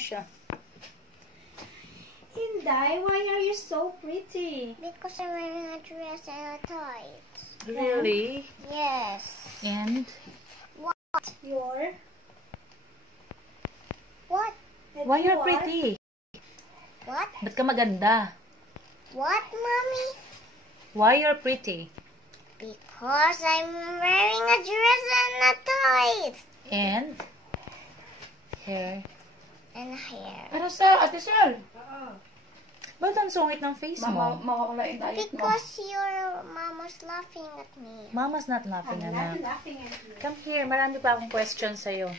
siya. Inday, why are you so pretty? Because I'm wearing a dress and a tights. Really? Yes. And? Your? What? Why you're pretty? What? Ba't ka maganda? What, Mommy? Why you're pretty? Because I'm wearing a dress and a tights. And? Hair. And hair. Ano sa Ate Sel? Ba't ang sungit ng face mo? Mawawala yung diet mo. Because your mama's laughing at me. Mama's not laughing, I'm anak. not laughing at you. Come here, marami pa akong questions sa'yo.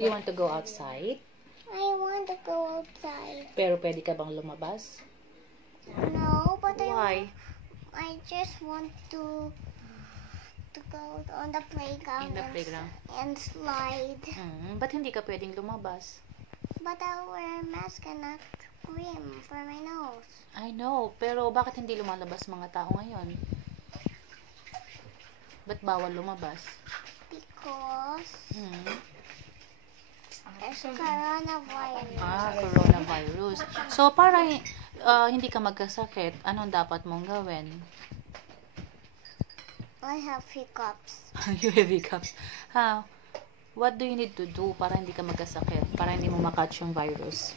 Do you want to go outside? I want to go outside. Pero pwede ka bang lumabas? No, but Why? I just want to go on the playground. In the playground? And slide. Ba't hindi ka pwedeng lumabas? But I'll wear a mask and a cream for my nose. I know, pero bakit hindi lumalabas mga tao ngayon? Ba't bawal lumabas? Because there's coronavirus. Coronavirus. So, para hindi ka magkasakit, anong dapat mong gawin? I have hiccups. You have hiccups. How? What do you need to do para hindi ka magkasakit? Para hindi mo makatch yung virus?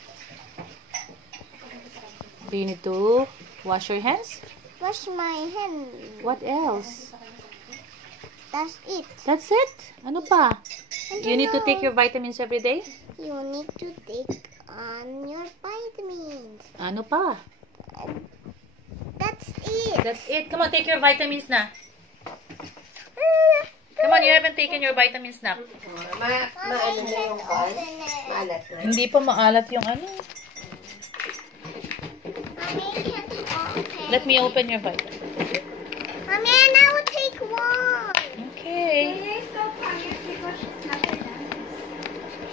Do you need to wash your hands? Wash my hands. What else? That's it. That's it? Ano pa? And You need to know, take your vitamins every day? You need to take on your vitamins. Ano pa? That's it. That's it. Come on, take your vitamins na. Come on, you haven't taken your vitamins na. Mommy, you can open it. Hindi pa maalat yung ano. Mommy, you can open. Let me open your vitamins. Mommy, and I will take one. Okay. Maya is so quiet because she's not Hernandez.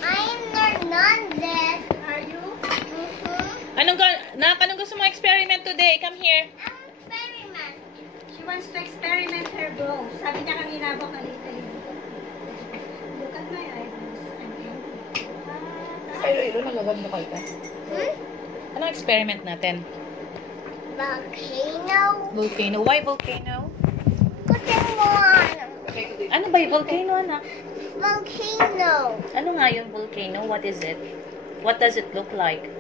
I'm Hernandez. Are you? Anong gusto mo experiment today? Come here. I'm experiment. She wants to experiment her brows. Sabi niya kanina ba kanina. Look at my eyebrows. Ilo-ilo, nagaganda kayo ka. Anong experiment natin? Volcano. Volcano. Why volcano? Cotton one. Ano ba yung volcano, anak? Volcano. Ano nga yung volcano? What is it? What does it look like?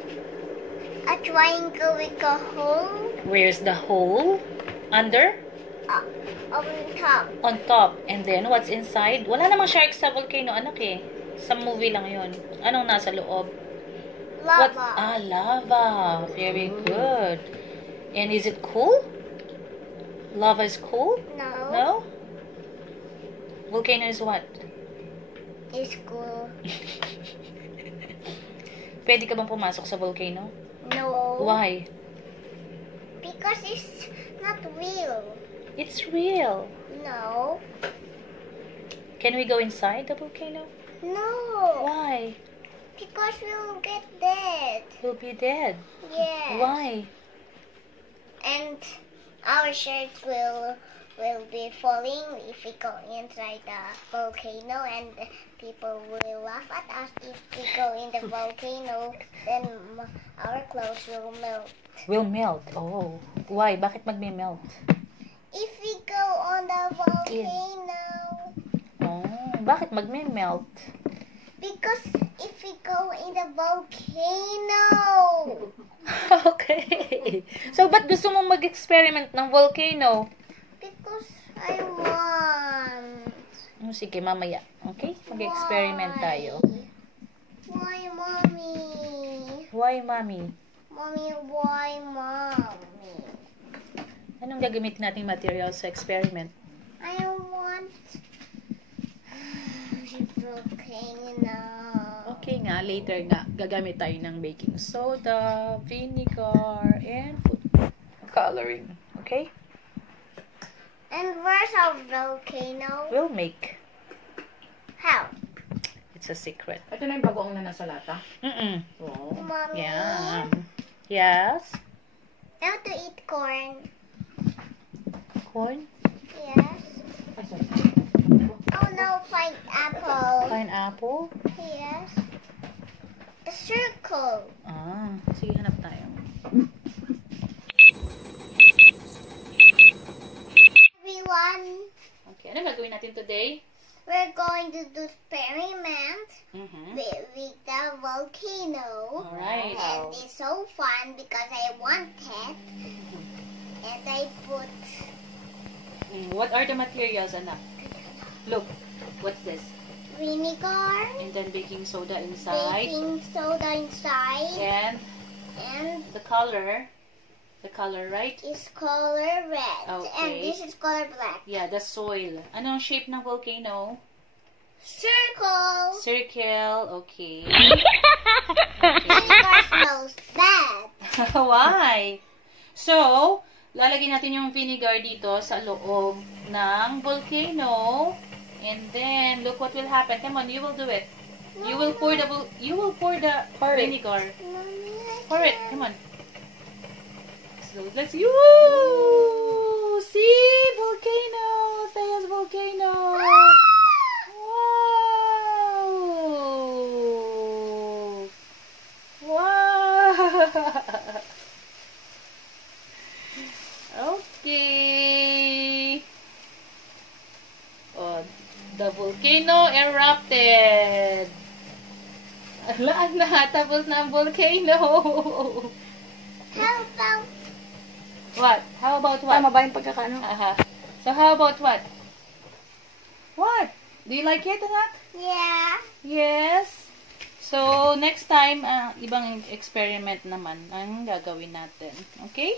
A triangle with a hole Where's the hole? Under? on top. On top. And then, what's inside? Wala namang shark sa volcano, anak eh. Sa movie lang yun. Anong nasa loob? What? Lava. Lava. Very good. And is it cool? Lava is cool? No. No? Volcano is what? It's cool. Pwede ka bang pumasok sa volcano? No. Why? Because it's not real. It's real. No. Can we go inside the volcano? No. Why? Because we'll get dead. We'll be dead. Yes. Why? And our shirts will be falling if we go inside the volcano, and people will laugh at us if we go in the volcano. Then our clothes will melt. Will melt. Oh. Why? Bakit magme-melt? If we go on the volcano. Oh. Bakit magme-melt? Because if we go in the volcano. Okay. So, ba't gusto mong mag-experiment ng volcano? Because I want. Oh, sige, mamaya. Okay? Mag-experiment tayo. Why, Mommy? Why, mommy? Mommy, why, Mommy? Anong gagamitin nating material sa experiment? I want volcano. Okay nga, later nga, gagamit tayo ng baking soda, vinegar, and food coloring. Okay? And where's our volcano? We'll make. How? It's a secret. Ito na yung bagoong na nasa lata. Oh. Mommy? Yeah. Yes? I want to eat corn. Corn? Yes. Ay, sorry. Oh No pineapple. Pineapple? Yes. A circle. Ah, sige, hanap tayo. Everyone, Okay, ano gagawin natin today? we're going to do experiment Mm-hmm. with the volcano. Alright. And it's so fun because I want it. And I put What are the materials, anak? Look, what's this? vinegar, And then baking soda inside. baking soda inside, And and the color, right? is color red. And Okay. this is color black. Yeah, the soil. Ano ang shape ng volcano? Circle. Circle, okay. Vinegar smells bad. Why? So, lalagyan natin yung vinegar dito sa loob ng volcano. And then, look what will happen. Come on, you will do it. You will pour the vinegar. Mommy, I Pour it. can't. Come on. So, let's see. See? Volcano! There's volcano! Wow! Wow! Okay. Oh, the volcano erupted. Ala, tapos na ang volcano. How about What? How about what? Tama ba yung pagkakano? Aha. So how about what? What? Do you like it, anak? yeah? Yes. So, next time, ibang experiment naman ang gagawin natin. Okay?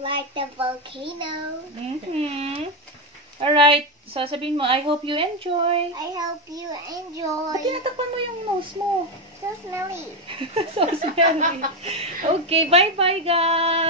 Like the volcano. Mm-hmm. Alright. So, sabihin mo, I hope you enjoy. I hope you Ba't enjoy. tinatakpan mo yung nose mo? So smelly. So smelly. Okay, bye-bye, guys.